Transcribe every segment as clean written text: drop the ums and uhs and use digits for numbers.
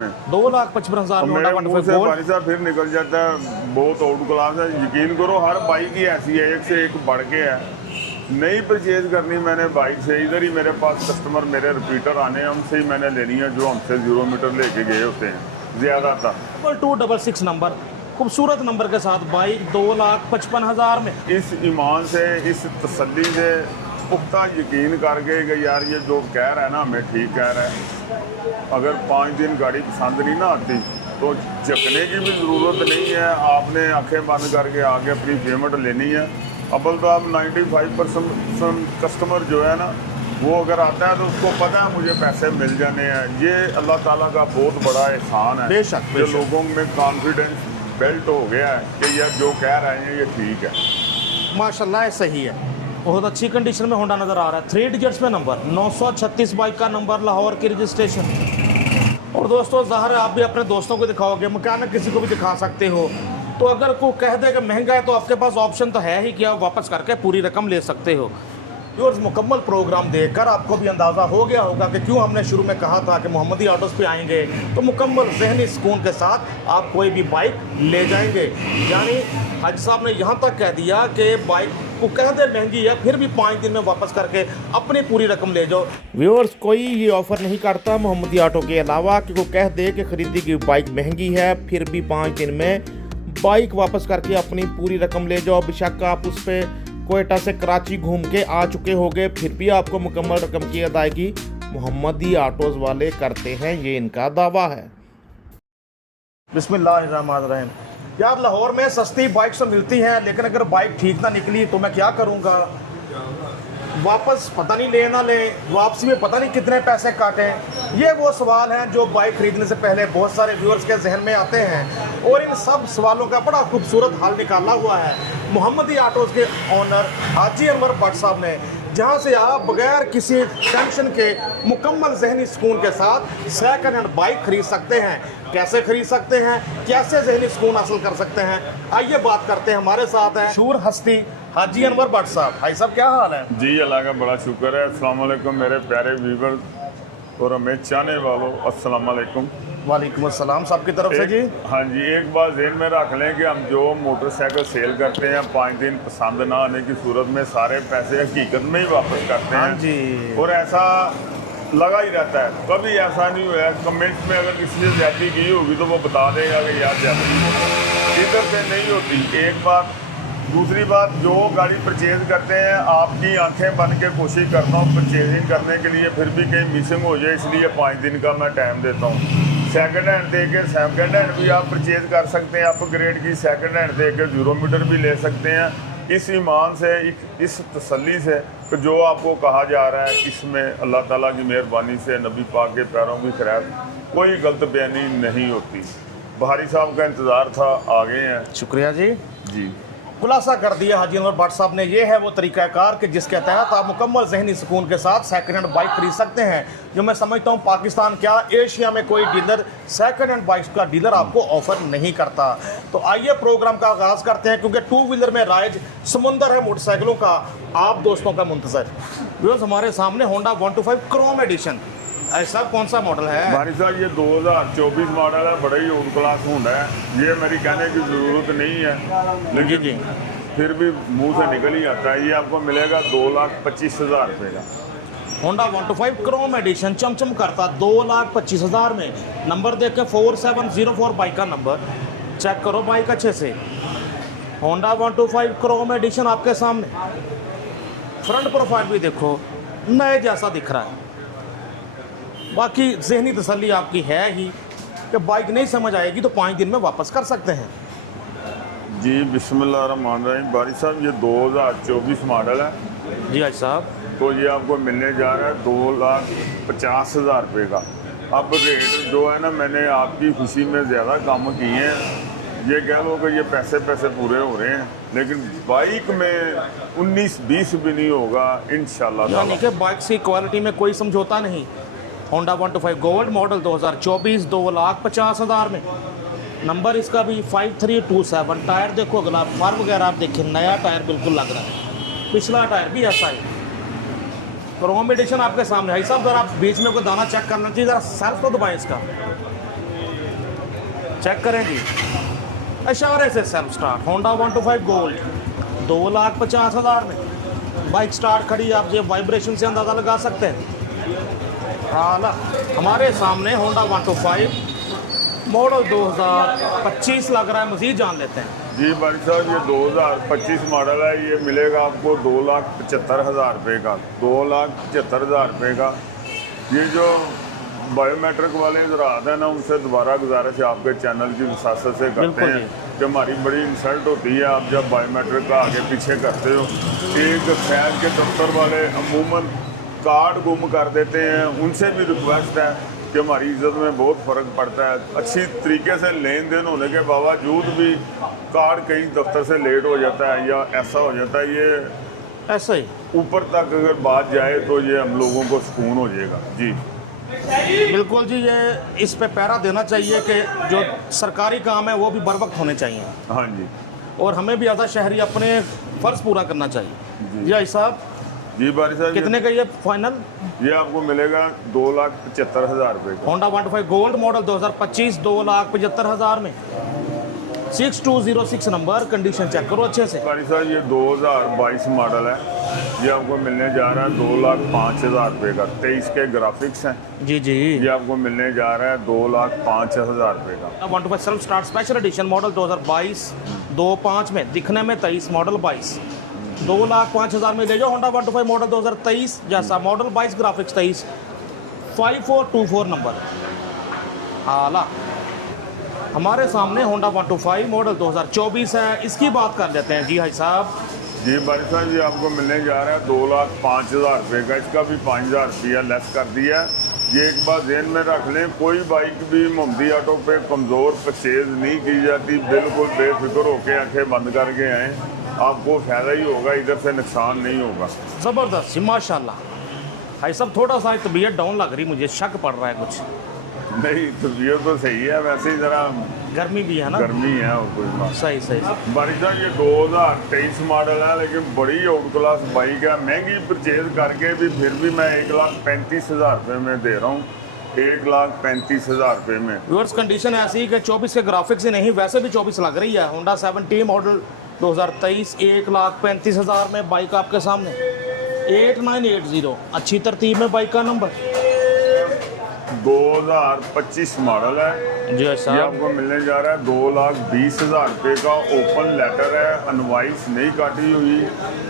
2,55,000 में मेरे होंडा मुंह से 125 भाई साहब फिर निकल जाता है, बहुत आउट क्लास है। यकीन करो हर बाइक ही ऐसी है, एक से एक बढ़ के है। नई परचेज करनी मैंने बाइक से, इधर ही मेरे पास कस्टमर मेरे रिपीटर आने हैं, उनसे ही मैंने लेनी है जो हमसे 0 मीटर लेके गए होते हैं ज़्यादातर। 266 नंबर, खूबसूरत नंबर के साथ बाइक 2,55,000 में। इस ईमान से, इस तसल्ली से, पुख्ता यकीन करके कि यार ये जो कह रहा है ना हमें ठीक कह रहा है। अगर 5 दिन गाड़ी पसंद नहीं ना आती तो झकने की भी ज़रूरत नहीं है, आपने आंखें बंद करके आगे अपनी पेमेंट लेनी है। अव्वल तो आप 95% कस्टमर जो है ना वो अगर आता है तो उसको पता है मुझे पैसे मिल जाने हैं। ये अल्लाह ताला का बहुत बड़ा एहसान है। बेशक, जो लोगों में कॉन्फिडेंस बिल्ट हो गया है कि यार जो कह रहे हैं ये ठीक है। माशाल्लाह ये सही है, बहुत अच्छी कंडीशन में होंडा नज़र आ रहा है। 3 डिजिट्स में नंबर, 936 बाइक का नंबर, लाहौर की रजिस्ट्रेशन। और दोस्तों ज़ाहिर है आप भी अपने दोस्तों को दिखाओगे, मैकेनिक किसी को भी दिखा सकते हो। तो अगर कोई कह दे कि महंगा है तो आपके पास ऑप्शन तो है ही कि आप वापस करके पूरी रकम ले सकते हो। व्यूअर्स, मुकम्मल प्रोग्राम देखकर आपको भी अंदाज़ा हो गया होगा कि क्यों हमने शुरू में कहा था कि मोहम्मदी ऑटोज़ पे आएंगे तो मुकम्मल ज़हनी सुकून के साथ आप कोई भी बाइक ले जाएंगे। यानी हाजी साहब ने यहाँ तक कह दिया कि बाइक को कह दे महंगी है फिर भी 5 दिन में वापस करके अपनी पूरी रकम ले जाओ। व्यूअर्स, कोई ये ऑफ़र नहीं करता मोहम्मदी ऑटो के अलावा कि वो कह दे कि ख़रीदी की बाइक महंगी है फिर भी 5 दिन में बाइक वापस करके अपनी पूरी रकम ले जाओ। बेशक आप उस पर कोयटा से कराची घूम के आ चुके होंगे फिर भी आपको मुकम्मल रकम की अदायगी मोहम्मदी ऑटोज़ वाले करते हैं, ये इनका दावा है। बिस्मिल्लाहिर्रहमानिर्रहीम। यार लाहौर में सस्ती बाइक तो मिलती हैं लेकिन अगर बाइक ठीक ना निकली तो मैं क्या करूँगा? वापस पता नहीं ले ना ले, वापसी में पता नहीं कितने पैसे काटें। ये वो सवाल हैं जो बाइक खरीदने से पहले बहुत सारे व्यूअर्स के जहन में आते हैं और इन सब सवालों का बड़ा खूबसूरत हल निकाला हुआ है मोहम्मदी ऑटोज़ के ऑनर हाजी अनवर भट्ट साहब ने, जहां से आप बगैर किसी टेंशन के मुकम्मल जहनी सुकून के साथ सेकंड हैंड बाइक खरीद सकते हैं। कैसे खरीद सकते हैं, कैसे जहनी सुकून हासिल कर सकते हैं, आइए बात करते हैं। हमारे साथ हैं शूर हस्ती हाजी अनवर भट्ट साहब। भाई साहब क्या हाल है? जी अल्लाह का बड़ा शुक्र है। अस्सलाम वालेकुम मेरे प्यारे व्यूवर्स और हमें चाहने वालों, अस्सलाम वालेकुम। वालेकुम अस्सलाम साहब की तरफ से जी। हाँ जी, एक बात ज़हन में रख लें कि हम जो मोटरसाइकिल सेल करते हैं 5 दिन पसंद ना आने की सूरत में सारे पैसे हकीकत में ही वापस करते हैं। हाँ जी। और ऐसा लगा ही रहता है, कभी ऐसा नहीं हुआ है। कमेंट में अगर किसी ने ज्यादती की होगी तो वो बता देगा कि यार ज्यादती इधर से नहीं होती। एक बात, दूसरी बात, जो गाड़ी परचेज करते हैं आपकी आंखें बंद के कोशिश करता हूँ परचेजिंग करने के लिए, फिर भी कहीं मिसिंग हो जाए इसलिए 5 दिन का मैं टाइम देता हूँ। सेकंड हैंड दे के सेकंड हैंड भी आप परचेज कर सकते हैं, अपग्रेड की सेकंड हैंड दे के 0 मीटर भी ले सकते हैं। इस ईमान से, इस तसल्ली से कि जो आपको कहा जा रहा है इसमें अल्लाह ताला की मेहरबानी से, नबी पाक के पैरों की खैर कोई गलत बयानी नहीं होती। बहारी साहब का इंतज़ार था, आ गए हैं। शुक्रिया जी। जी खुलासा कर दिया हाजी अनवर भट्ट साहब ने। ये है वो तरीक़ाकार कि जिसके तहत आप मुकम्मल जहनी सुकून के साथ सेकंड हैंड बाइक खरीद सकते हैं। जो मैं समझता हूँ पाकिस्तान क्या एशिया में कोई डीलर सेकंड हैंड बाइक्स का डीलर आपको ऑफर नहीं करता। तो आइए प्रोग्राम का आगाज़ करते हैं क्योंकि 2 व्हीलर में राइज समुंदर है मोटरसाइकिलों का, आप दोस्तों का मुंतज़र। व्यूअर्स, हमारे सामने होंडा 125 क्रोम एडिशन, ऐसा कौन सा मॉडल है? भारी साहब ये 2024 मॉडल है, बड़ा ही ओल्ड क्लास होंडा है। ये मेरी कहने की ज़रूरत नहीं है लेकिन जी फिर भी मुंह से निकल ही आता है। ये आपको मिलेगा 2,25,000 रुपये का होंडा 125 क्रोम एडिशन, चमचम करता 2,25,000 में। नंबर देख के 4704 बाइक का नंबर, चेक करो बाइक अच्छे से। होंडा 125 क्रोम एडिशन आपके सामने, फ्रंट प्रोफाइल भी देखो नए जैसा दिख रहा है। बाकी जहनी तसल्ली आपकी है ही कि बाइक नहीं समझ आएगी तो 5 दिन में वापस कर सकते हैं। जी बिस्मिल्लाहिर्रहमानिर्रहीम। बारी साहब ये 2024 मॉडल है जी हाजी साहब। तो ये आपको मिलने जा रहा है 2,50,000 रुपये का। अब रेट जो है ना, मैंने आपकी खुशी में ज़्यादा कम किए हैं। ये कह लो कि ये पैसे पूरे हो रहे हैं लेकिन बाइक में 19-20 भी नहीं होगा इंशाल्लाह। यानी कि बाइक की क्वालिटी में कोई समझौता नहीं। होंडा 125 गोल्ड मॉडल 2024, 2,50,000 में। नंबर इसका भी 5327। टायर देखो, अगला फार वगैरह आप देखिए, नया टायर बिल्कुल लग रहा है, पिछला टायर भी ऐसा ही। क्रोम एडिशन आपके सामने। भाई साहब ज़रा आप बीच में कोई दाना चेक करना चाहिए, ज़रा सेल्फ तो दबाएं इसका। चेक करें जी, इशारे से सेल्फ स्टार्ट होंडा 125 गोल्ड 2,50,000 में बाइक स्टार्ट खड़ी। आप ये वाइब्रेशन से अंदाज़ा लगा सकते हैं। हाला हमारे सामने होंडा 125 मॉडल 2025 लग रहा है। मज़ीद जान लेते हैं जी भाई साहब, ये 2025 मॉडल है। ये मिलेगा आपको 2,75,000 रुपये का, 2,75,000 रुपये का। ये जो बायोमेट्रिक वाले ज़रात हैं ना, उनसे दोबारा गुजारिश है आपके चैनल की विसासत से करते हैं कि हमारी बड़ी इंसल्ट होती है आप जब बायोमेट्रिक का आगे पीछे करते हो। एक फैज के दफ्तर वाले अमूमन कार्ड गुम कर देते हैं, उनसे भी रिक्वेस्ट है कि हमारी इज़्ज़त में बहुत फ़र्क पड़ता है। अच्छी तरीके से लेन देन होने के बावजूद भी कार्ड कहीं दफ्तर से लेट हो जाता है या ऐसा हो जाता है। ये ऐसा ही ऊपर तक अगर बात जाए तो ये हम लोगों को सुकून हो जाएगा। जी बिल्कुल जी, ये इस पे पैरा देना चाहिए कि जो सरकारी काम है वो भी बर वक्त होने चाहिए, हाँ जी, और हमें भी आधा शहरी अपने फ़र्ज़ पूरा करना चाहिए। जी भाई साहब, जी बारी साहब, कितने का ये फाइनल? ये आपको मिलेगा 2,75,000 रुपये का। होंडा 125 गोल्ड मॉडल 2025 2,75,000 में 6206 नंबर। कंडीशन चेक करो अच्छे से। बारी साहब, ये 2022 मॉडल है। ये आपको मिलने जा रहा है 2,05,000 रुपये का। 23 के ग्राफिक्स हैं। जी जी, ये आपको मिलने जा रहा है 2,05,000 रुपये का। 125 self start special edition model 2022 25 में, दिखने में 23, मॉडल 22 2,05,000 में ले जाओ। होंडा 125 मॉडल 2023 जैसा मॉडल 22 ग्राफिक्स 23 5424 नंबर। आला हमारे सामने होंडा 125 मॉडल 2024 है, इसकी बात कर लेते हैं। जी भाई साहब, जी भाई साहब, ये आपको मिलने जा रहा है 2,05,000 रुपये का। इसका भी 5,000 रुपया लेस कर दिया। ये एक बार ध्यान में रख लें, कोई बाइक भी मोहम्मदी ऑटो पे कमज़ोर परचेज नहीं की जाती। बिल्कुल बेफिक्र होकर आंखें बंद करके आएँ, आपको फ़ायदा ही होगा, इधर से नुकसान नहीं होगा। ज़बरदस्त जी, माशाल्लाह। भाई साहब, थोड़ा सा तबीयत डाउन लग रही, मुझे शक पड़ रहा है कुछ। नहीं, तबीयत तो सही है, वैसे ही ज़रा गर्मी भी है ना? गर्मी है और कोई बात। सही सही। बारिश साहब, ये 2023 मॉडल है, लेकिन बड़ी आउट क्लास बाइक है। महंगी परचेज करके भी फिर भी मैं 1,35,000 रुपये में दे रहा हूँ। 1,35,000 रुपये में। व्यूअर्स, कंडीशन ऐसी कि 24 के ग्राफिक्स ही नहीं, वैसे भी 24 लग रही है। होंडा 7T मॉडल 2023 1,35,000 में बाइक आपके सामने 8980 अच्छी तरतीब में बाइक का नंबर 2025 मॉडल है। जी ये साहब, आपको मिलने जा रहा है 2,20,000 रुपये का। ओपन लेटर है, अनवाइस नहीं काटी हुई।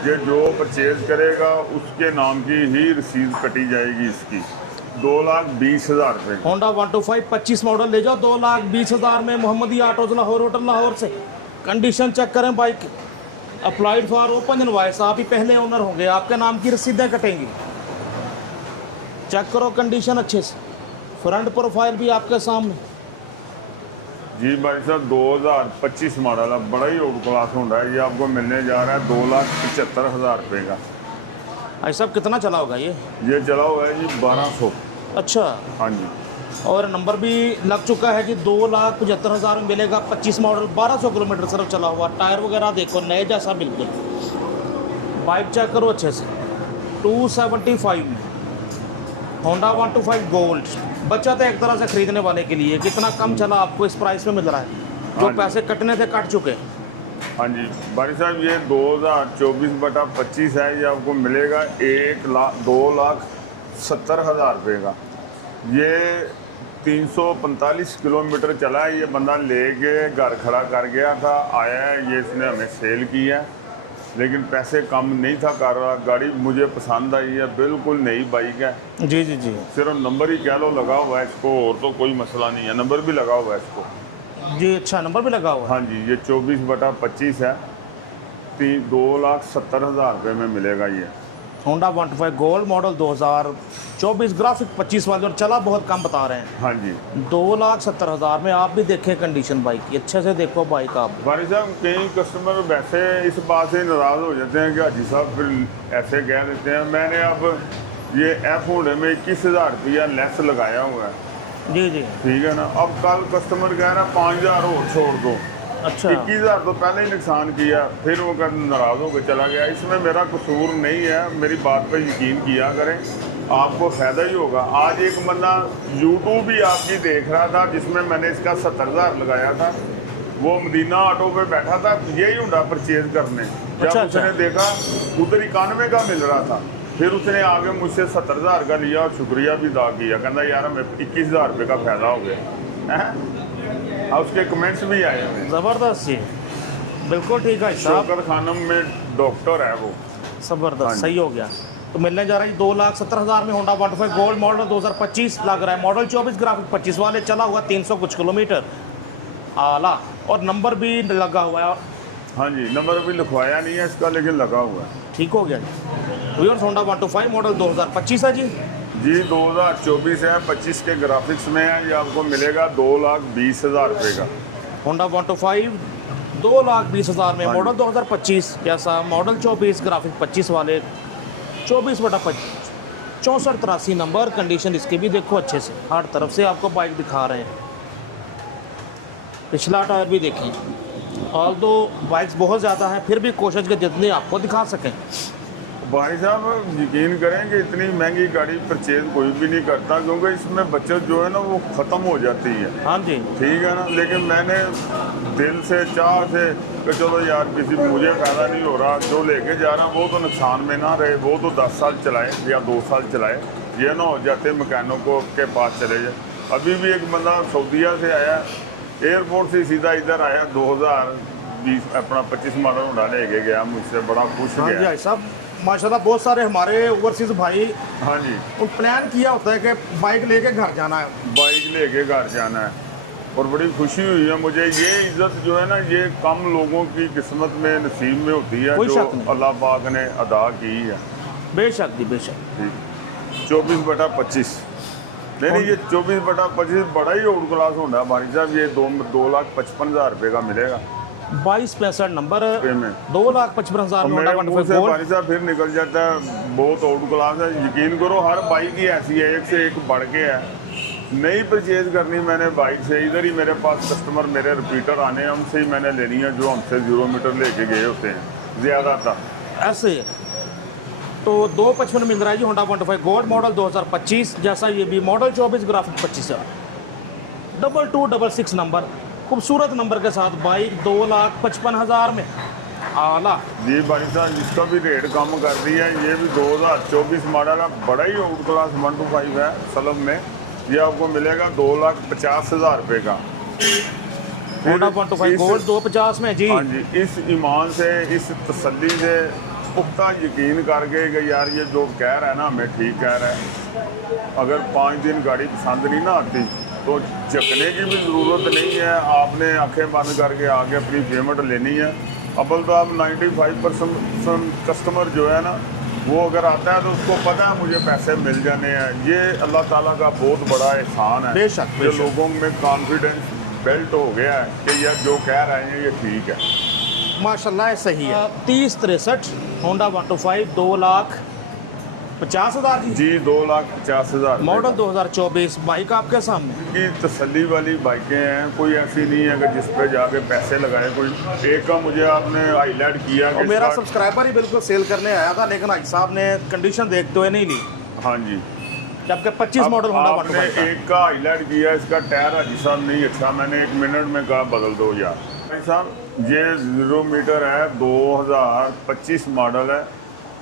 ये जो परचेज करेगा उसके नाम की ही रसीद कटी जाएगी इसकी। 2,20,000 रुपये। होंडा 125 25 मॉडल ले जाओ 2,20,000 में। मोहम्मदी ऑटोज लाहौर, होटल लाहौर से। कंडीशन चेक करें bike, applied for open invoice, आप ही पहले ओनर होंगे, आपके नाम की रसीदें कटेंगी। चेक करो कंडीशन अच्छे से, फ्रंट प्रोफाइल भी आपके सामने। जी भाई साहब, 2025 मॉडल है, बड़ा ही आउट क्लास होंडा है। ये आपको मिलने जा रहा है 2,75,000 रुपये का। भाई साहब, कितना चला होगा ये? ये चला हुआ है जी 1,200। अच्छा, हाँ जी, और नंबर भी लग चुका है जी। 2,75,000 में मिलेगा। 25 मॉडल, 1,200 किलोमीटर सिर्फ चला हुआ। टायर वगैरह देखो नए जैसा बिल्कुल। बाइक चेक करो अच्छे से। 275 में होंडा 125 गोल्ड। बचत है एक तरह से खरीदने वाले के लिए। कितना कम चला आपको इस प्राइस में मिल रहा है, जो हाँ जी। पैसे कटने थे कट चुके। हाँ जी भाई साहब, ये 2024/25 है। ये आपको मिलेगा 2,70,000 रुपये का। ये 345 किलोमीटर चला है। ये बंदा लेके घर खड़ा कर गया था, आया है, ये इसने हमें सेल किया है, लेकिन पैसे कम नहीं था कर रहा। गाड़ी मुझे पसंद आई है, बिल्कुल नई बाइक है। जी जी जी सिर्फ नंबर ही कह लो लगा हुआ है इसको, और तो कोई मसला नहीं है। नंबर भी लगा हुआ है इसको। जी, अच्छा नंबर भी लगा हुआ है। हाँ जी, ये 24/25 है। 2,70,000 रुपये में मिलेगा ये। होंडा 125 गोल्ड मॉडल 2024 ग्राफिक 25 वाले, और चला बहुत कम बता रहे हैं। हाँ जी, 2,70,000 में। आप भी देखें कंडीशन बाइक की, अच्छे से देखो बाइक आप। भाई साहब, कई कस्टमर वैसे इस बात से नाराज़ हो जाते हैं कि हाजी साहब फिर ऐसे कह देते हैं। मैंने अब ये एफ होंडे में 21,000 रुपया लेस लगाया हुआ है। जी जी, ठीक है ना। अब कल कस्टमर कह रहा है 5,000 और छोड़ दो। अच्छा 21,000 तो पहले ही नुकसान किया, फिर वो कर नाराज़ होकर चला गया। इसमें मेरा कसूर नहीं है, मेरी बात पर यकीन किया करें। आपको फ़ायदा ही होगा। आज एक बंदा यूट्यूब भी आपकी देख रहा था जिसमें मैंने इसका 70,000 लगाया था, वो मदीना ऑटो पे बैठा था यही हुंडा परचेज करने। जब अच्छा, उसने देखा उधर 91 का मिल रहा था, फिर उसने आगे मुझसे 70,000 का लिया और शुक्रिया भी अदा किया, कहना यार हमें 21,000 रुपये का फ़ायदा हो गया है। और उसके कमेंट्स भी आए हैं। ज़बरदस्त जी, बिल्कुल ठीक है साहब, शौकत खानम में डॉक्टर है वो। ज़बरदस्त, सही हो गया। तो मिलने जा रहा है 2,70,000 में होंडा 125 गोल्ड मॉडल 2025 लग रहा है, मॉडल 24 ग्राफिक 25 वाले, चला हुआ 300 कुछ किलोमीटर, आला, और नंबर भी लगा हुआ है। हाँ जी, नंबर अभी लिखवाया नहीं है इसका, लेकिन लगा हुआ है। ठीक हो गया जी। व्यूअर्स, होंडा 125 मॉडल 2025 है जी। जी 2024 है, 25 के ग्राफिक्स में है। ये आपको मिलेगा 2,20,000 रुपये का। होंडा 125 2,20,000 में, हाँ मॉडल 2025, जैसा मॉडल 24 ग्राफिक 25 वाले, 24/25, 6483 नंबर। कंडीशन इसके भी देखो अच्छे से, हर तरफ से आपको बाइक दिखा रहे हैं। पिछला टायर भी देखिए। ऑल दो बाइक्स बहुत ज़्यादा हैं, फिर भी कोशिश के जितनी आपको दिखा सकें। भाई साहब यकीन करें कि इतनी महंगी गाड़ी परचेज कोई भी नहीं करता, क्योंकि इसमें बचत जो है ना वो ख़त्म हो जाती है। हाँ जी, ठीक है ना, लेकिन मैंने दिल से चाह से कि चलो यार किसी मुझे फ़ायदा नहीं हो रहा, जो लेके जा रहा वो तो नुकसान में ना रहे, वो तो 10 साल चलाए या 2 साल चलाए, ये ना हो जाते मैकेनिकों के पास चले जाए। अभी भी एक बंदा सऊदीया से आया, एयरपोर्ट से सीधा इधर आया, 2020 अपना 25 मॉडल होंडा लेके गया, मुझसे बड़ा खुश हाँ जी गया। भाई साहब, माशाल्लाह बहुत सारे हमारे ओवरसीज़ भाई हाँ जी, उन प्लान किया होता है कि बाइक लेके घर जाना है। बाइक लेके घर जाना है, और बड़ी खुशी हुई है मुझे। ये इज्जत जो है ना, ये कम लोगों की किस्मत में नसीब में होती है, कोई जो शक नहीं। अल्लाह पाक ने अदा की है। बेशक जी, बेशक। ठीक, 24/25 नहीं, ये 24/25 बड़ा ही आउट क्लास होंडा भाई साहब। ये 2,55,000 रुपये का मिलेगा 2265 नंबर, में। 2,55,000 में होंडा मेरे मुंह 125 से गोल्ड। भाई साहब फिर निकल जाता है, बहुत आउट क्लास है। यकीन करो हर बाइक ही ऐसी है, एक से एक बढ़ के है। नई परचेज करनी मैंने बाइक से, इधर ही मेरे पास कस्टमर मेरे रिपीटर आने हैं, उनसे ही मैंने लेनी है, जो हमसे 0 मीटर लेके गए होते हैं ज़्यादातर। ऐसे तो 255 मिल रहा है जी होंडा 125 गोल्ड मॉडल 2025, जैसा ये भी मॉडल 24 ग्राफिक 25 है, 2266 नंबर, खूबसूरत नंबर के साथ बाइक 2,55,000 में, आला। जी भाई साहब इसका भी रेट कम कर दिया है। ये भी 2024 मॉडल है, बड़ा ही आउट क्लास 125 है सलब में। ये आपको मिलेगा 2,50,000 रुपये का। होंडा 125 गोल्ड 250 में जी। हाँ जी, इस ईमान से, इस तसल्ली से, पुख्ता यकीन करके कि यार ये जो कह रहा है ना हमें ठीक कह रहा है। अगर 5 दिन गाड़ी पसंद नहीं ना आती तो झकने की भी ज़रूरत नहीं है, आपने आंखें बंद करके आगे अपनी पेमेंट लेनी है। अव्वल तो आप 95% कस्टमर जो है ना, वो अगर आता है तो उसको पता है मुझे पैसे मिल जाने हैं। ये अल्लाह ताला का बहुत बड़ा एहसान है। बेशक, जो लोगों में कॉन्फिडेंस बिल्ट हो गया है कि यार जो कह रहे हैं ये ठीक है। माशाल्लाह सही है। 3063 होंडा 125 2,50,000 जी। जी 2,50,000 मॉडल 2024, बाइक आपके सामने। की तसल्ली वाली बाइकें हैं, कोई ऐसी नहीं है कि जिस पे जाके पैसे लगाए। कोई एक का मुझे आपने हाईलाइट किया और कि मेरा इसका- सब्सक्राइबर ही बिल्कुल सेल करने आया था, लेकिन भाई साहब ने कंडीशन देखते हुए नहीं ली, हाँ जी, जबकि 25 अब मॉडल होंडा आपने 125 एक का हाईलाइट किया, इसका टायर हाजी साहब नहीं अच्छा, मैंने 1 मिनट में कहा बदल दो यार। भाई साहब ये 0 मीटर है, 2025 मॉडल है,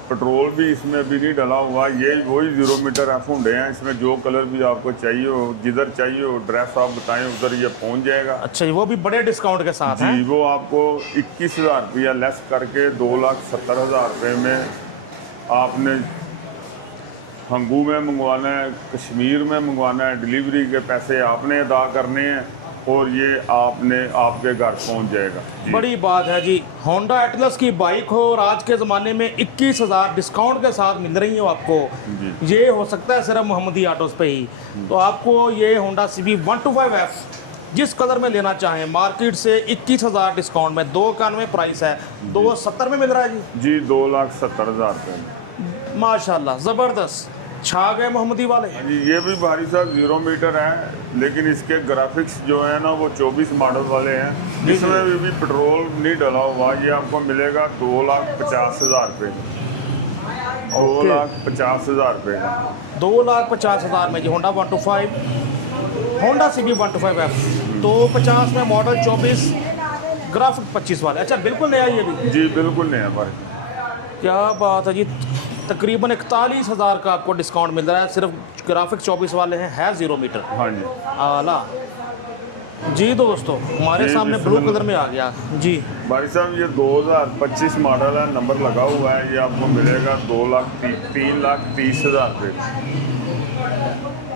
पेट्रोल भी इसमें अभी नहीं डला हुआ। ये वही 0 मीटर एफ होंडे हैं, इसमें जो कलर भी आपको चाहिए हो, जिधर चाहिए हो ड्रेस आप बताएं उधर ये पहुंच जाएगा। अच्छा जी, वो भी बड़े डिस्काउंट के साथ जी है। वो आपको 21,000 रुपया लेस करके 2,70,000 रुपये में आपने हंगू में मंगवाना है, कश्मीर में मंगवाना है, डिलीवरी के पैसे आपने अदा करने हैं और ये आपने आपके घर पहुंच जाएगा जी। बड़ी बात है जी, होंडा एटलस की बाइक हो और आज के ज़माने में 21,000 डिस्काउंट के साथ मिल रही हो आपको। जी। ये हो सकता है सिर्फ मोहम्मदी ऑटोज़ पे ही। तो आपको ये होंडा CB 125F जिस कलर में लेना चाहें, मार्केट से 21,000 डिस्काउंट में, 291 प्राइस है, 270 में मिल रहा है जी। जी 2,70,000 रुपये में। माशाल्लाह ज़बरदस्त, छा गए मोहम्मदी वाले। जी ये भी भारी साहब 0 मीटर है, लेकिन इसके ग्राफिक्स जो है ना वो 24 मॉडल वाले हैं, जिसमें भी पेट्रोल नहीं डला हुआ। ये आपको मिलेगा 2,50,000 रुपये। 2,50,000 रुपये का। 2,50,000 में जी होंडा 125, होंडा CB 125F 250 में, मॉडल 24, ग्राफिक 25 वाले। अच्छा बिल्कुल नया ये भी? जी बिल्कुल नया भाई। क्या बात है जी, तकरीबन 41,000 का आपको डिस्काउंट मिल रहा है, सिर्फ ग्राफिक 24 वाले हैं, है 0 मीटर। हाँ जी। आला जी दोस्तों, हमारे जी, सामने ब्लू कलर में आ गया जी। भाई साहब ये 2025 मॉडल है, नंबर लगा हुआ है, ये आपको मिलेगा 3,30,000 रुपये का।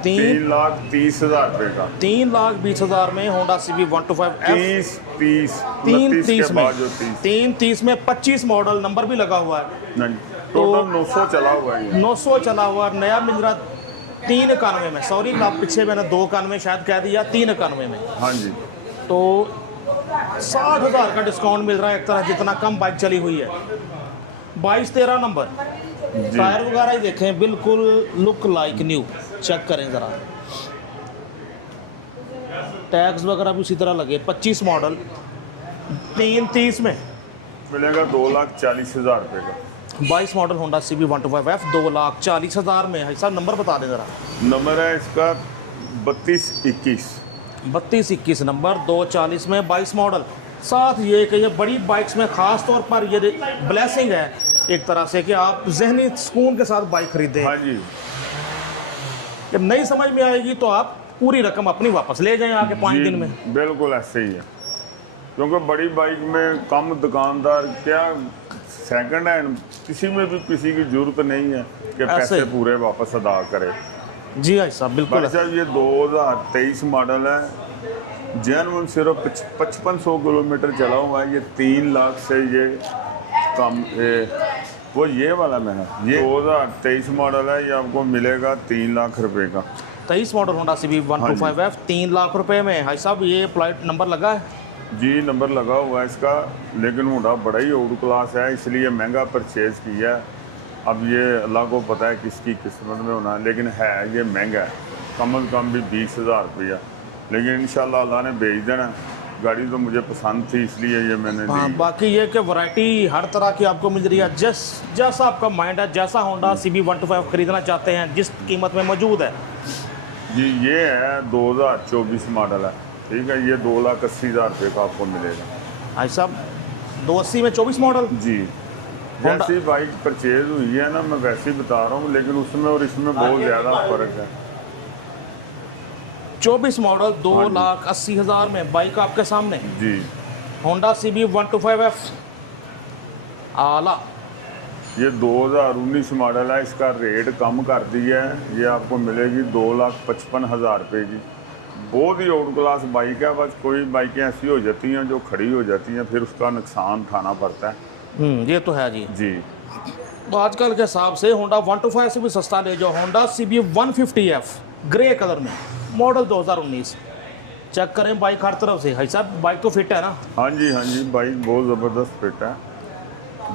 3,30,000 रुपये का। 3,20,000 में होंडा CB 125F 30 में, जो 330 में 25 मॉडल, नंबर भी लगा हुआ है। टोटल 900 चला हुआ है ये। 900 चला हुआ, नया मिल रहा 391 में। सॉरी आप पीछे मैंने 291 शायद कह दिया, 391 में। हाँ जी। तो 60,000 का डिस्काउंट मिल रहा है एक तरह, जितना कम बाइक चली हुई है। 22-13 नंबर, टायर वगैरह ही देखें, बिल्कुल लुक लाइक न्यू। चेक करें ज़रा, टैक्स वगैरह भी उसी तरह लगे। 25 मॉडल 330 में मिलेगा 2,40,000 रुपये का। 22 मॉडल होंडा CB 125F 2,40,000 में है। साहब नंबर बता दें ज़रा। नंबर है इसका 3221। 3221 नंबर, 240 में 22 मॉडल। साथ ये कि ये बड़ी बाइक्स में ख़ास तौर पर ये ब्लेसिंग है एक तरह से कि आप जहनी सुकून के साथ बाइक खरीदें। हाँ जी। जब नहीं समझ में आएगी तो आप पूरी रकम अपनी वापस ले जाएं आके 5 दिन में। बिल्कुल ऐसे ही है, क्योंकि बड़ी बाइक में कम दुकानदार क्या, सेकंड हैंड किसी में भी किसी की जरूरत नहीं है कि पैसे पूरे वापस अदा करे। जी भाई साहब बिल्कुल। भाई साहब ये 2023 मॉडल है, जेन्युइन सिर्फ 5500 किलोमीटर चला हुआ है। ये 3 लाख से ये कम वो ये वाला में है। ये 2023 मॉडल है, ये आपको मिलेगा 3 लाख रुपए का। 23 model Honda CB 125F 3 lakh रुपए में। भाई साहब ये प्लेट नंबर लगा है? जी नंबर लगा हुआ है इसका, लेकिन होंडा बड़ा ही ओल्ड क्लास है, इसलिए महंगा परचेज़ किया है। अब ये अल्लाह को पता है किसकी किस्मत में होना है, लेकिन है ये महंगा है, कम से कम भी 20,000 रुपया। लेकिन इंशाल्लाह अल्लाह ने भेज देना। गाड़ी तो मुझे पसंद थी इसलिए ये मैंने हाँ, ली। बाकी ये कि वैरायटी हर तरह की आपको मिल रही है, जैसा आपका माइंड है, जैसा होंडा CB 125 खरीदना चाहते हैं, जिस कीमत में मौजूद है। जी ये है 2024 मॉडल है, ठीक है। ये 2,80,000 रुपये का आपको मिलेगा। भाई साहब 280 में 24 मॉडल। जी जैसी बाइक परचेज हुई है ना, मैं वैसे ही बता रहा हूँ, लेकिन उसमें और इसमें बहुत ज़्यादा फ़र्क है। 24 मॉडल 2,80,000 में बाइक आपके सामने। जी होंडा CB 125F आला। ये 2019 मॉडल है, इसका रेट कम कर दिया है, ये आपको मिलेगी 2,55,000 रुपये की। बहुत ही आउट क्लास बाइक है, बस कोई बाइकें ऐसी हो जाती हैं जो खड़ी हो जाती हैं, फिर उसका नुकसान उठाना पड़ता है। ये तो है जी। जी तो आजकल के हिसाब से होंडा 125 से भी सस्ता ले जाओ। Honda CB 150F grey colour में, मॉडल 2019। चेक करें बाइक हर तरफ से। भाई साहब बाइक तो फिट है ना? हाँ जी बाइक बहुत ज़बरदस्त फिट है,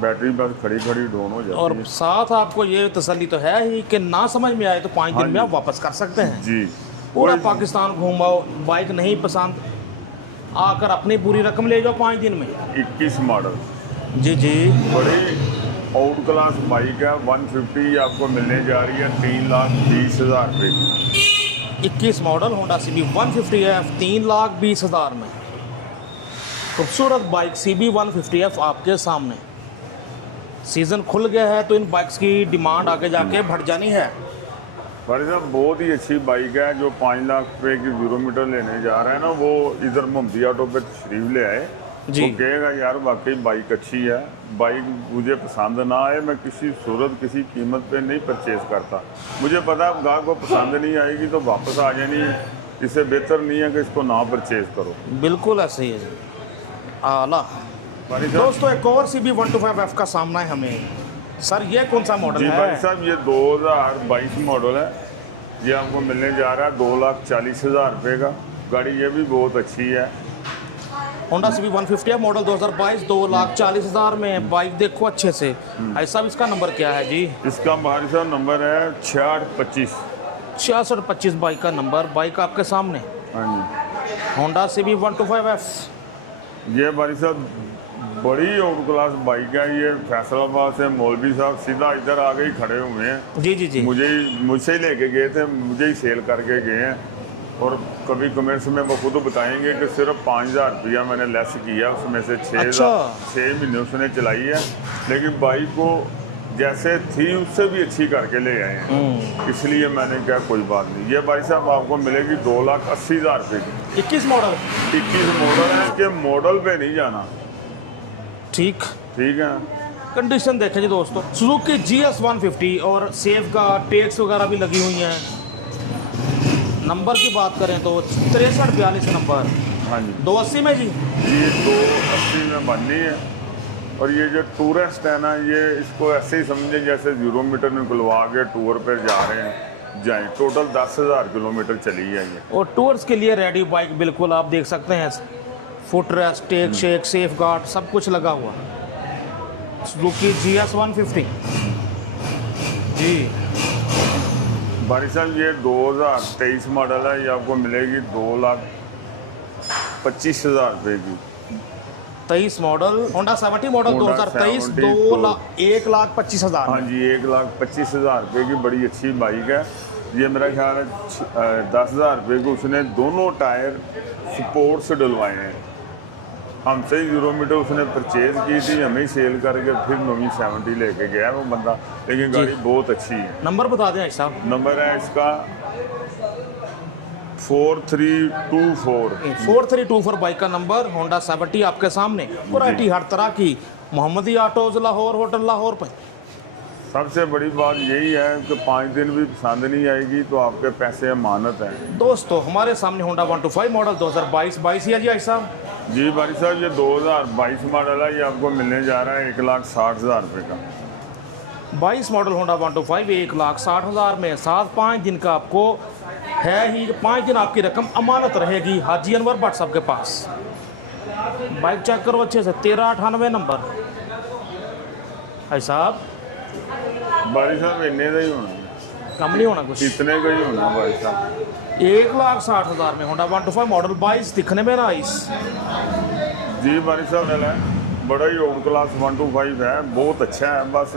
बैटरी बस खड़ी खड़ी डाउन हो जाती है। और साथ आपको ये तसल्ली तो है ही कि ना समझ में आए तो 5 दिन में आप वापस कर सकते हैं। जी पूरा पाकिस्तान घूमाओ, बाइक नहीं पसंद आकर अपनी पूरी रकम ले जाओ 5 दिन में। 21 मॉडल जी बड़ी आउट क्लास बाइक है, 150 आपको मिलने जा रही है 3,20,000 रुपये की। 21 मॉडल होंडा CB 150F 3,20,000 में। खूबसूरत बाइक CB 150F आपके सामने। सीज़न खुल गया है तो इन बाइक्स की डिमांड आगे जाके बढ़ जानी है। भाई साहब बहुत ही अच्छी बाइक है, जो 5 लाख रुपये की किलोमीटर लेने जा रहा है ना, वो इधर मोहम्मदी ऑटो पे तशरीफ ले आए, वो कहेगा यार वाकई बाइक अच्छी है। बाइक मुझे पसंद ना आए, मैं किसी सूरत किसी कीमत पे नहीं परचेज़ करता। मुझे पता है गाहक को पसंद नहीं आएगी तो वापस आ जानी है, इससे बेहतर नहीं है कि इसको ना परचेज़ करो। बिल्कुल ऐसे ही है जी। आला दोस्तों एक और CB 125F का सामना है हमें। सर ये कौन सा मॉडल है? भाई साहब ये 2022 मॉडल है, ये आपको मिलने जा रहा है 2,40,000 रुपये का। गाड़ी ये भी बहुत अच्छी है। होंडा CB 150 मॉडल 2022 2,40,000 में। बाइक देखो अच्छे से। भाई साहब इसका नंबर क्या है जी? इसका भाई साहब नंबर है 6625। 6625 बाइक का नंबर। बाइक आपके सामने। हाँ जी होंडा CB 125F। ये भाई साहब बड़ी आउट क्लास बाइक है ये। फैसलाबाद से मौलवी साहब सीधा इधर आ गए खड़े हुए हैं। जी जी जी। मुझसे ही लेके गए थे, मुझे ही सेल करके गए हैं। और कभी कमेंट्स में वो खुद बताएंगे कि सिर्फ 5,000 रुपया मैंने लेस किया, उसमें से 6 महीने उसने चलाई है, लेकिन बाइक को जैसे थी उससे भी अच्छी करके ले आए हैं। इसलिए मैंने कहा कोई बात नहीं, ये भाई साहब आपको मिलेगी 2,80,000 रुपये की। 21 मॉडल। 21 मॉडल है, इसके मॉडल पे नहीं जाना। ठीक है। कंडीशन देखें जी दोस्तों, सुजुकी GS 150 और सेफ का टैक्स वगैरह भी लगी हुई हैं। नंबर की बात करें तो 6342 नंबर। हाँ जी। 280 में जी। ये 280 में बननी है। और ये जो टूरिस्ट है ना, ये इसको ऐसे ही समझे जैसे 0 मीटर निकलवा के टूर पर जा रहे हैं, जाए। टोटल 10,000 किलोमीटर चली है ये। और टूर्स के लिए रेडी बाइक बिल्कुल आप देख सकते हैं। फुट रेस्ट, टेक शेक, सेफ गार्ड सब कुछ लगा हुआ। सुजुकी GS 150 जी। भाई साहब ये 2023 मॉडल है, ये आपको मिलेगी 2,25,000 रुपये की। 23 मॉडल होंडा 70 मॉडल 2023 1,25,000। हाँ जी, 1,25,000 रुपये की बड़ी अच्छी बाइक है ये। मेरा ख्याल है 10,000 रुपये को उसने दोनों टायर स्पोर्ट्स डलवाए हैं। हमसे ही 0 मीटर उसने परचेज की थी, हमें ही सेल करके फिर नवी 70 लेके गया वो बंदा। लेकिन गाड़ी बहुत अच्छी है। नंबर बता दें साहब। नंबर है इसका 4324 बाइक का नंबर। होंडा 70 आपके सामने। वैरायटी हर तरह की। मोहम्मदी ऑटोज लाहौर, होटल लाहौर पर। सबसे बड़ी बात यही है कि 5 दिन भी पसंद नहीं आएगी तो आपके पैसे अमानत हैं। दोस्तों हमारे सामने होंडा 125 मॉडल 2022 है जी आई साहब। जी भाई साहब, ये 2022 मॉडल है, ये आपको मिलने जा रहा है 1,60,000 रुपये का। 22 मॉडल होंडा 125 1,60,000 में। 7-5 दिन का आपको है ही। 5 दिन आपकी रकम अमानत रहेगी हाजी अनवर भट्ट साहब के पास। बाइक चेक करो अच्छे से। 1398 नंबर। भाई साहब भाई साहब इतने का ही होना, कम नहीं होना कुछ। इतने का ही होना भाई साहब। 1,60,000 में होंडा 125 मॉडल 22 दिखने में नाइस। जी भाई साहब है, बड़ा ही आउट क्लास 125 है, बहुत अच्छा है। बस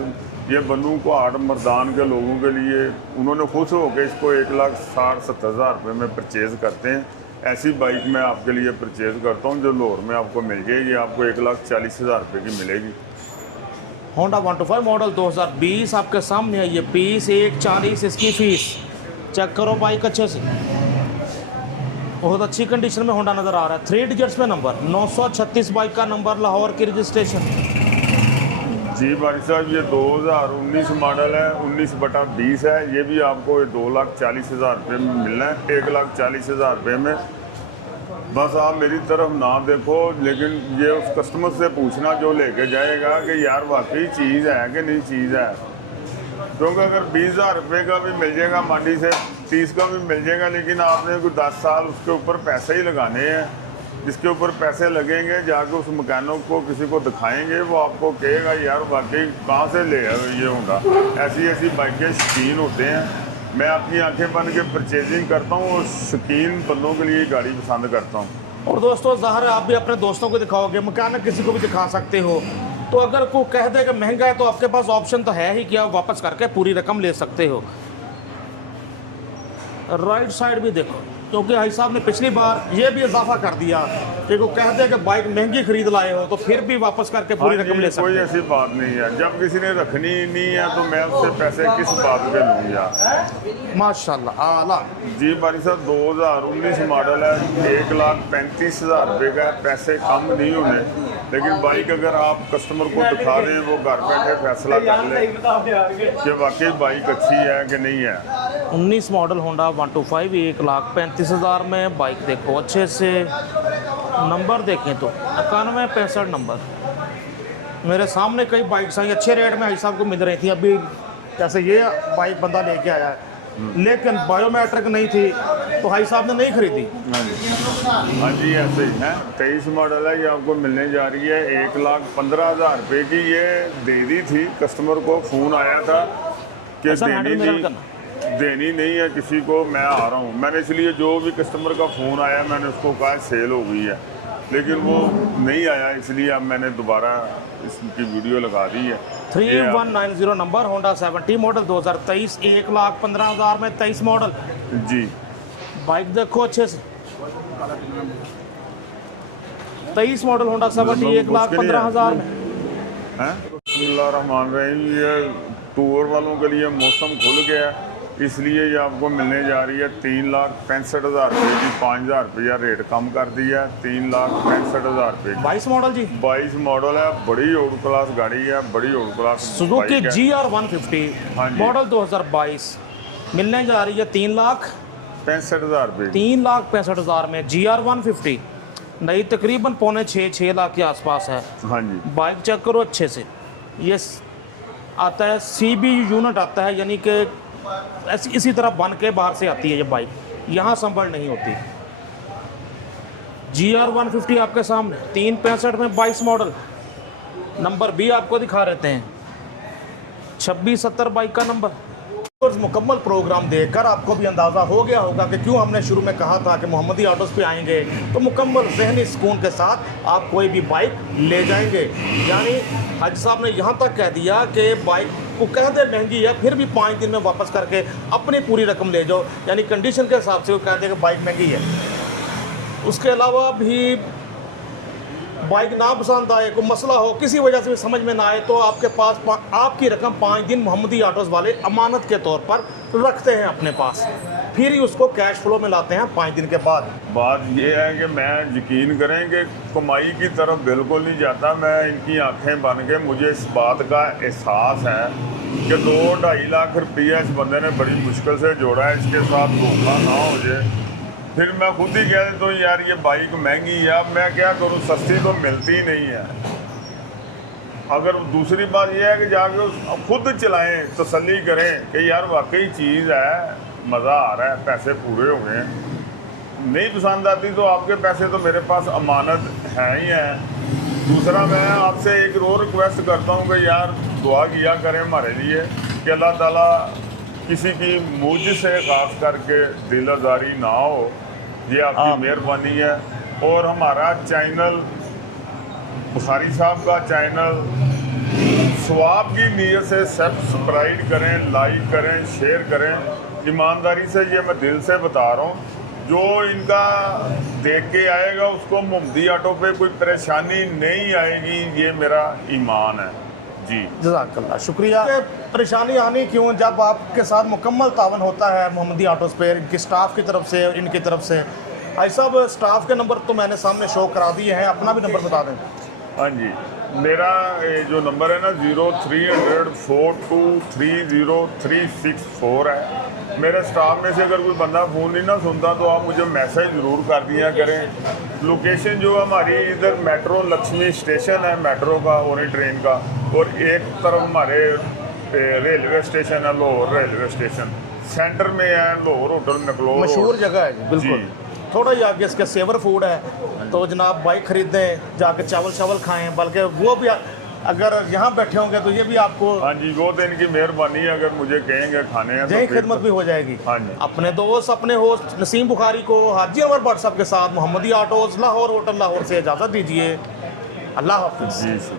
ये बनू को आठ मर्दान के लोगों के लिए उन्होंने खुश होकर इसको 1,60,000-70,000 रुपये में परचेज़ करते हैं। ऐसी बाइक मैं आपके लिए परचेज़ करता हूँ जो लाहौर में आपको मिल जाएगी। आपको 1,40,000 रुपये की मिलेगी। होंडा 125 मॉडल 2020 आपके सामने है। ये पीस 1,40 इसकी फीस। चेक करो बाइक अच्छे से। बहुत अच्छी कंडीशन में होंडा नज़र आ रहा है। 3 डिजिट्स में नंबर। 936 बाइक का नंबर, लाहौर की रजिस्ट्रेशन। जी भाई साहब ये 2019 मॉडल है, 19/20 है। ये भी आपको 2,40,000 रुपये में मिलना है, 1,40,000 रुपये में। बस आप मेरी तरफ ना देखो, लेकिन ये उस कस्टमर से पूछना जो लेके जाएगा कि यार वाकई चीज़ है कि नहीं चीज़ है। क्योंकि अगर 20,000 रुपये का भी मिल जाएगा मंडी से, 30 का भी मिल जाएगा, लेकिन आपने कोई 10 साल उसके ऊपर पैसे ही लगाने हैं। जिसके ऊपर पैसे लगेंगे जाके उस मैकेनिक को किसी को दिखाएंगे, वो आपको कहेगा यार वाकई कहाँ से ले आए ये होंडा। ऐसी ऐसी बाइकें शौकीन होते हैं। मैं अपनी आंखें बन के परचेजिंग करता हूँ और शौकीन बंदों के लिए गाड़ी पसंद करता हूँ। और दोस्तों ज़ाहिर है आप भी अपने दोस्तों को दिखाओगे, मैकेनिक किसी को भी दिखा सकते हो। तो अगर कोई कह दे कि महंगा है तो आपके पास ऑप्शन तो है ही कि आप वापस करके पूरी रकम ले सकते हो। राइट साइड भी देखो, क्योंकि भाई साहब ने पिछली बार ये भी इजाफा कर दिया कि को कह दे कि बाइक महंगी खरीद लाए हो तो फिर भी वापस करके पूरी रकम ले सकते हो। कोई ऐसी बात नहीं है। जब किसी ने रखनी नहीं है तो मैं उससे पैसे किस बात पे लूँगा। माशाल्लाह आला। जी भाई साहब 2019 मॉडल है, 1,35,000 रुपये का। पैसे कम नहीं होने, लेकिन बाइक अगर आप कस्टमर को दिखा दें वो घर बैठे फैसला कर ले कि वाकई बाइक अच्छी है कि नहीं है। 19 मॉडल होंडा 125 1,35,000 में। बाइक देखो अच्छे से। नंबर देखें तो 9165 नंबर। मेरे सामने कई बाइक्स आई अच्छे रेट में भाई साहब को मिल रही थी। अभी जैसे ये बाइक बंदा लेके आया है, लेकिन बायोमेट्रिक नहीं थी तो भाई साहब ने नहीं खरीदी। हाँ जी ऐसे ही है। 23 मॉडल है, ये आपको मिलने जा रही है 1,15,000 रुपये की। ये दे दी थी, कस्टमर को फ़ोन आया था कि देनी नहीं है किसी को, मैं आ रहा हूँ। मैंने इसलिए जो भी कस्टमर का फ़ोन आया मैंने उसको कहा सेल हो गई है। लेकिन वो नहीं आया, इसलिए अब मैंने दोबारा इसकी वीडियो लगा दी है। 3190 नंबर, होंडा 70 मॉडल 2023, 1,15,000 में 23 मॉडल। जी बाइक देखो अच्छे से, 23 मॉडल होंडा 70, 1,15,000 में। बिस्मिल्लाहिर्रहमानिर्रहीम। ये टूर वालों के लिए मौसम खुल गया, इसलिए ये आपको मिलने जा रही है 3,65,000 रुपये की, 5,000 रुपया रेट कम कर दिया है, 3,65,000 रुपये की। 22 मॉडल जी, 22 मॉडल है, बड़ी ओल्ड क्लास गाड़ी है, बड़ी ओल्ड क्लास सुजुकी GR 150 हाँ जी। मॉडल 2022 मिलने जा रही है 3,65,000 रुपये। 3,65,000 में GR 150 नई, तकरीबन पौने 6 लाख के आसपास है। हाँ जी। बाइक चेक करो अच्छे से, ये आता है CBU यूनिट आता है, यानी कि इसी तरह बन के बाहर से आती है ये बाइक, यहाँ संभल नहीं होती। GR 150 आपके सामने 365 में 22 मॉडल, नंबर भी आपको दिखा रहते हैं, 2670 बाइक का नंबर। और मुकम्मल प्रोग्राम देखकर आपको भी अंदाज़ा हो गया होगा कि क्यों हमने शुरू में कहा था कि मोहम्मदी ऑटोज़ पे आएंगे तो मुकम्मल ज़हनी सुकून के साथ आप कोई भी बाइक ले जाएंगे। यानी हाजी साहब ने यहाँ तक कह दिया कि बाइक को कह दे महंगी है, फिर भी 5 दिन में वापस करके अपनी पूरी रकम ले जाओ, यानी कंडीशन के हिसाब से वो कह दे कि बाइक महंगी है। उसके अलावा भी बाइक ना पसंद आए, कोई मसला हो, किसी वजह से भी समझ में ना आए, तो आपके पास आपकी रकम 5 दिन मोहम्मदी ऑटोज़ वाले अमानत के तौर पर रखते हैं अपने पास, फिर ही उसको कैश फ्लो में लाते हैं 5 दिन के बाद। बात यह है कि मैं यकीन करें कि कमाई की तरफ बिल्कुल नहीं जाता, मैं इनकी आंखें बन के मुझे इस बात का एहसास है कि 2-2.5 लाख रुपया इस बंदे ने बड़ी मुश्किल से जोड़ा है, इसके साथ धोखा ना हो जाए। फिर मैं खुद ही कह देता हूँ यार ये बाइक महंगी है, अब मैं क्या करूँ, सस्ती तो मिलती ही नहीं है। अगर दूसरी बात यह है कि जाके खुद चलाएं, तसल्ली करें कि यार वाकई चीज़ है, मज़ा आ रहा है, पैसे पूरे हो गए हैं। नहीं पसंद आती तो आपके पैसे तो मेरे पास अमानत हैं ही हैं। दूसरा मैं आपसे एक और रिक्वेस्ट करता हूँ कि यार दुआ किया करें हमारे लिए कि अल्लाह ताला किसी की मुझसे ख़ास करके दिल आज़ारी ना हो, ये आपकी मेहरबानी है। और हमारा चैनल बुखारी साहब का चैनल सवाब की नीयत से सब्सक्राइब करें, लाइक करें, शेयर करें। ईमानदारी से ये मैं दिल से बता रहा हूँ, जो इनका देख के आएगा उसको मोहम्मदी ऑटो पे कोई परेशानी नहीं आएगी, ये मेरा ईमान है जी। जज़ाकल्लाह, शुक्रिया। परेशानी आनी क्यों, जब आपके साथ मुकम्मल तावन होता है मोहम्मदी ऑटोज़ पे, इनकी स्टाफ की तरफ से और इनकी तरफ से। भाई साहब स्टाफ के नंबर तो मैंने सामने शो करा दिए हैं, अपना भी नंबर बता दें। हाँ जी, मेरा जो नंबर है ना 0300 4230364 है। मेरे स्टाफ में से अगर कोई बंदा फ़ोन नहीं ना सुनता तो आप मुझे मैसेज ज़रूर कर दिया करें। लोकेशन जो हमारी इधर मेट्रो लक्ष्मी स्टेशन है, मेट्रो का और ट्रेन का, और एक तरफ हमारे रेलवे स्टेशन है, लाहौर रेलवे स्टेशन, सेंटर में है लाहौर होटल नकलोर, मशहूर जगह है जी, बिल्कुल। थोड़ा ही आगे इसके सेवर फूड है, तो जनाब बाइक खरीदें, जाकर चावल खाएं, बल्कि वो भी अगर यहाँ बैठे होंगे तो ये भी आपको, हाँ जी, वो तो इनकी मेहरबानी है, अगर मुझे कहेंगे खाने हैं यही तो खिदमत भी हो जाएगी। हाँ जी। अपने दोस्त, अपने होस्ट नसीम बुखारी को हाजी अमर भट्ट साहब के साथ मोहम्मदी ऑटोज़ लाहौर होटल लाहौर से इजाज़त दीजिए। अल्लाह हाफ़िज़ जी।